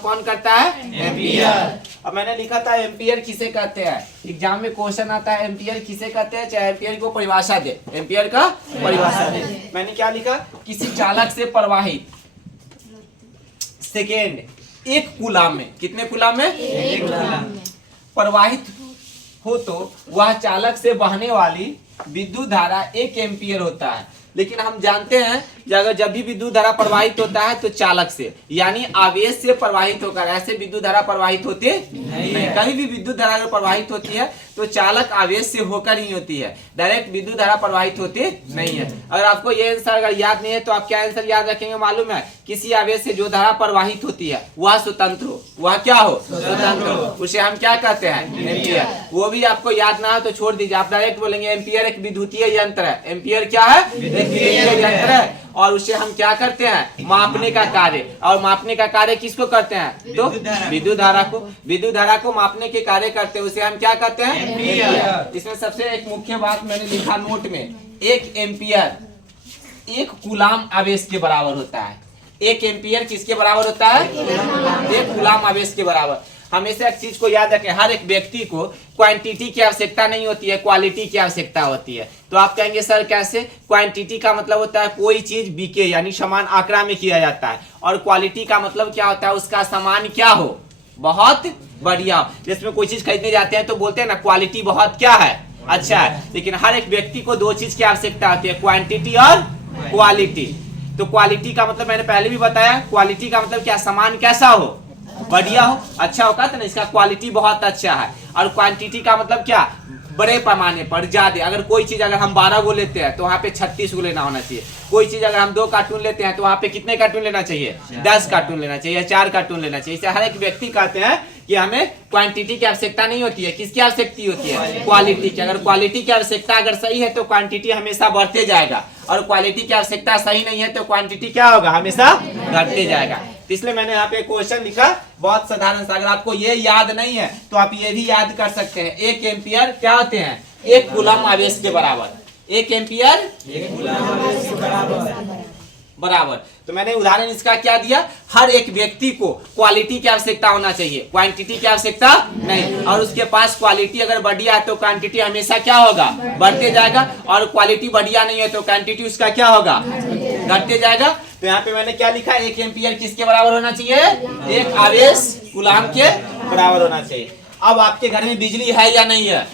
कौन करता है? एम्पियर। अब मैंने लिखा था एम्पियर किसे कहते हैं, एग्जाम में क्वेश्चन आता है एम्पियर किसे कहते हैं, चाहे एम्पियर को परिभाषा दे, एम्पियर का परिभाषा दे। मैंने क्या लिखा, किसी चालक से प्रवाहित सेकेंड एक कूलाम में, कितने कूलाम में? एक कूलाम में प्रवाहित हो तो वह चालक से बहने वाली विद्युत धारा 1 एम्पियर होता है। लेकिन हम जानते हैं कि अगर जब भी विद्युत धारा प्रवाहित होता है तो चालक से यानी आवेश से प्रवाहित होकर, ऐसे विद्युत धारा प्रवाहित होती नहीं। कभी भी विद्युत धारा अगर प्रवाहित होती है तो चालक आवेश से होकर ही होती है, डायरेक्ट विद्युत धारा प्रवाहित होती नहीं है। अगर आपको ये आंसर अगर याद नहीं है तो आप क्या आंसर याद रखेंगे मालूम है, किसी आवेश से जो धारा प्रवाहित होती है वह स्वतंत्र हो, वह क्या हो? स्वतंत्र हो, उसे हम क्या कहते हैं? एम्पियर। वो भी आपको याद ना हो तो छोड़ दीजिए, आप डायरेक्ट बोलेंगे एम्पियर एक विद्युतीय यंत्र है। एम्पियर क्या है? विद्युतीय यंत्र है और उसे हम क्या करते हैं? मापने का कार्य। और मापने का कार्य किसको करते हैं? तो विद्युत धारा को, विद्युत धारा को मापने के कार्य करते हैं, उसे हम क्या कहते हैं? एम्पियर। इसमें सबसे एक मुख्य बात मैंने लिखा नोट में, 1 एम्पियर 1 कूलाम आवेश के बराबर होता है। 1 एम्पियर किसके बराबर होता है? 1 कूलाम आवेश के बराबर। हमेशा एक चीज को याद रखें, हर एक व्यक्ति को क्वांटिटी की आवश्यकता नहीं होती है, क्वालिटी की आवश्यकता होती है। तो आप कहेंगे सर कैसे? क्वांटिटी का मतलब होता है कोई चीज बिके यानी समान आंकड़ा में किया जाता है, और क्वालिटी का मतलब क्या होता है? उसका सामान क्या हो? बहुत बढ़िया। जिसमें कोई चीज खरीदने जाते हैं तो बोलते हैं ना क्वालिटी बहुत क्या है? अच्छा है। लेकिन हर एक व्यक्ति को 2 चीज की आवश्यकता होती है, क्वांटिटी और क्वालिटी। तो क्वालिटी का मतलब मैंने पहले भी बताया, क्वालिटी का मतलब क्या? सामान कैसा हो? बढ़िया हो, अच्छा होगा तो ना, इसका क्वालिटी बहुत अच्छा है। और क्वांटिटी का मतलब क्या? बड़े पैमाने पर, ज्यादा। अगर कोई चीज अगर हम 12 गो लेते हैं तो वहाँ पे 36 गो लेना होना चाहिए। कोई चीज अगर हम 2 कार्टून लेते हैं तो वहाँ पे कितने कार्टून लेना चाहिए? 10 कार्टून लेना चाहिए, 4 कार्टून लेना चाहिए। इसे हर एक व्यक्ति कहते हैं कि हमें क्वांटिटी की आवश्यकता नहीं होती है, किसकी आवश्यकता होती है? क्वालिटी की। अगर क्वालिटी की आवश्यकता अगर सही है तो क्वांटिटी हमेशा बढ़ते जाएगा, और क्वालिटी की आवश्यकता सही नहीं है तो क्वांटिटी क्या होगा? हमेशा घटते जाएगा। इसलिए मैंने यहाँ पे क्वेश्चन लिखा, बहुत साधारण सा। अगर आपको ये याद नहीं है तो आप ये भी याद कर सकते हैं, 1 एम्पियर क्या होते हैं? 1 कूलाम आवेश के बराबर। 1 एम्पियर 1 कूलाम आवेश के बराबर। तो मैंने उदाहरण इसका क्या दिया, हर एक व्यक्ति को क्वालिटी की आवश्यकता होना चाहिए, क्वांटिटी की आवश्यकता नहीं। और उसके पास क्वालिटी अगर बढ़िया है तो क्वांटिटी हमेशा क्या होगा? बढ़ते जाएगा। और क्वालिटी बढ़िया नहीं है तो क्वांटिटी उसका क्या होगा? घटते जाएगा। तो यहाँ पे मैंने क्या लिखा, 1 एम्पियर किसके बराबर होना चाहिए? 1 आवेश कूलाम के बराबर होना चाहिए। अब आपके घर में बिजली है या नहीं है?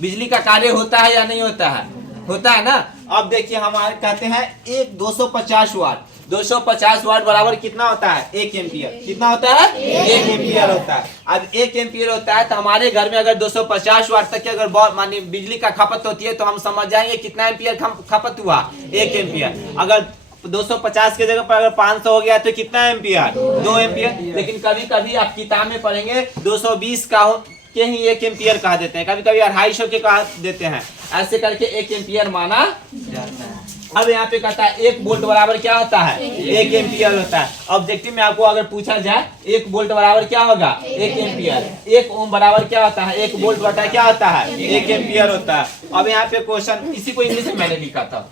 बिजली का कार्य होता है या नहीं होता है? होता है ना। अब देखिए हमारे कहते हैं 250 वाट, 250 वाट बराबर कितना होता है? 1 एम्पियर। कितना होता है? 1 एम्पियर होता है। अब 1 एम्पियर होता है तो हमारे घर में अगर 250 वाट तक की अगर मानी बिजली का खपत होती है तो हम समझ जाएंगे कितना एम्पियर खपत हुआ? 1 एम्पियर। अगर 250 के जगह पर अगर 500 हो गया तो कितना एम्पियर? 2 एम्पियर। लेकिन कभी कभी आप किताब में पढ़ेंगे 220 का के ही 1 एम्पियर कहा देते हैं, कभी कभी 250 के कहा देते हैं, ऐसे करके 1 एम्पियर माना जाता है। अब यहाँ पे कहता है 1 वोल्ट बराबर क्या होता है? 1 एम्पियर होता है। ऑब्जेक्टिव में आपको अगर पूछा जाए 1 वोल्ट बराबर क्या होगा? 1 एम्पियर। 1 ओम बराबर क्या होता है? 1 वोल्ट बटा क्या होता है? 1 एम्पियर होता है। अब यहाँ पे क्वेश्चन, इसी को इंग्लिश में मैंने लिखा था।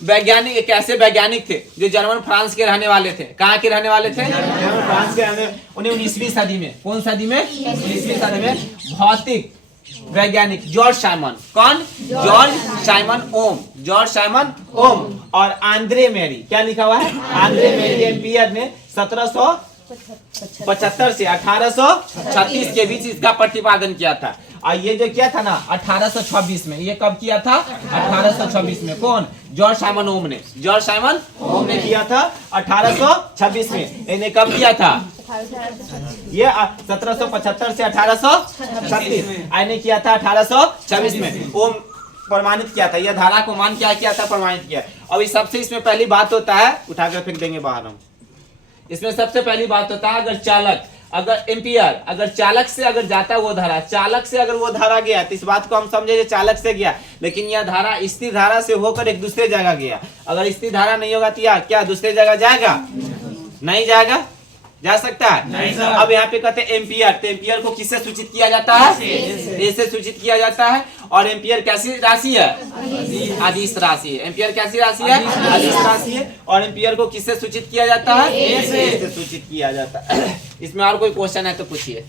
वैज्ञानिक एक ऐसे वैज्ञानिक थे जो जर्मन फ्रांस के रहने वाले थे। कहाँ के रहने वाले थे? जर्मन फ्रांस के रहने। उन्हें 19वीं सदी में, कौन सदी में? 19वीं सदी में भौतिक वैज्ञानिक जॉर्ज साइमन, कौन? जॉर्ज साइमन ओम, जॉर्ज साइमन ओम और आंद्रे मेरी, क्या लिखा हुआ है? आंद्रे मेरी एम्पियर ने 1775 से 1836 के बीच इसका प्रतिपादन किया था। और ये जो किया था ना 1826 में, ये कब किया था? 1826 में। कौन? जॉर्ज साइमन ओम ने, जॉर्ज साइमन ओम ने किया था 1826 में। इन्हें कब किया था? ये 1775 से 1836 इन्हें किया था 1826 में। ओम प्रमाणित किया था, यह धारा को मान क्या किया था? प्रमाणित किया। और इस सबसे इसमें पहली बात होता है, उठाकर फेंक देंगे बाहर हम। इसमें सबसे पहली बात होता है अगर चालक, अगर एम्पियर अगर चालक से अगर जाता वो धारा, चालक से अगर वो धारा गया तो इस बात को हम समझे चालक से गया, लेकिन यह धारा स्थिर धारा से होकर एक दूसरे जगह गया। अगर स्थिर धारा नहीं होगा तो क्या दूसरे जगह जाएगा? नहीं जाएगा। जा सकता है नहीं सर। अब यहाँ पे कहते हैं एम्पियर, तो एम्पियर को किससे सूचित किया जाता है? ए से सूचित किया जाता है। और एम्पियर कैसी राशि है? अदिश राशि है। एम्पियर कैसी राशि है? अदिश राशि है। और एम्पियर को किससे सूचित किया जाता है? ए से सूचित किया जाता है। इसमें और कोई क्वेश्चन है तो पूछिए।